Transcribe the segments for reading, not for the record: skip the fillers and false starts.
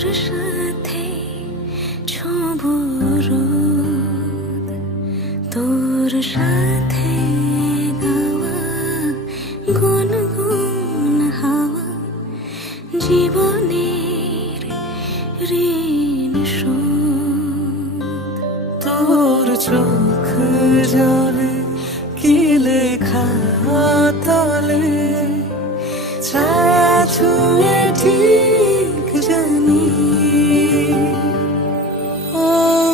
তোর সাথে ছোঁবো রোদ, তোর সাথে গাওয়া গুনগুন হাওয়া জীবনের ঋণ শোধ। তোর চোখ জলে কি লেখা তলে ছায়া ছুঁয়ে ঠিক জানি। ও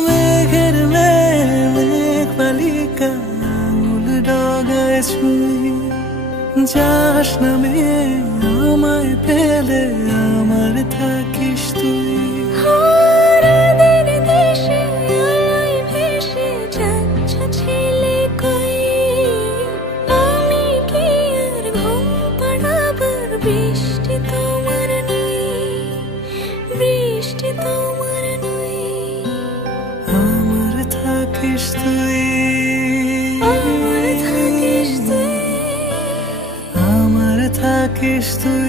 মেঘের মেঘ বালিকা আঙুল ডগায় ছুঁয়ে যাস নামে আমায় পেলে আমার থাকিস তুই। বৃষ্টি তোমার নই, বৃষ্টি তোমার নই, আমার থাকিস তুই, আমার থাকিস তুই, আমার থাকিস তুই।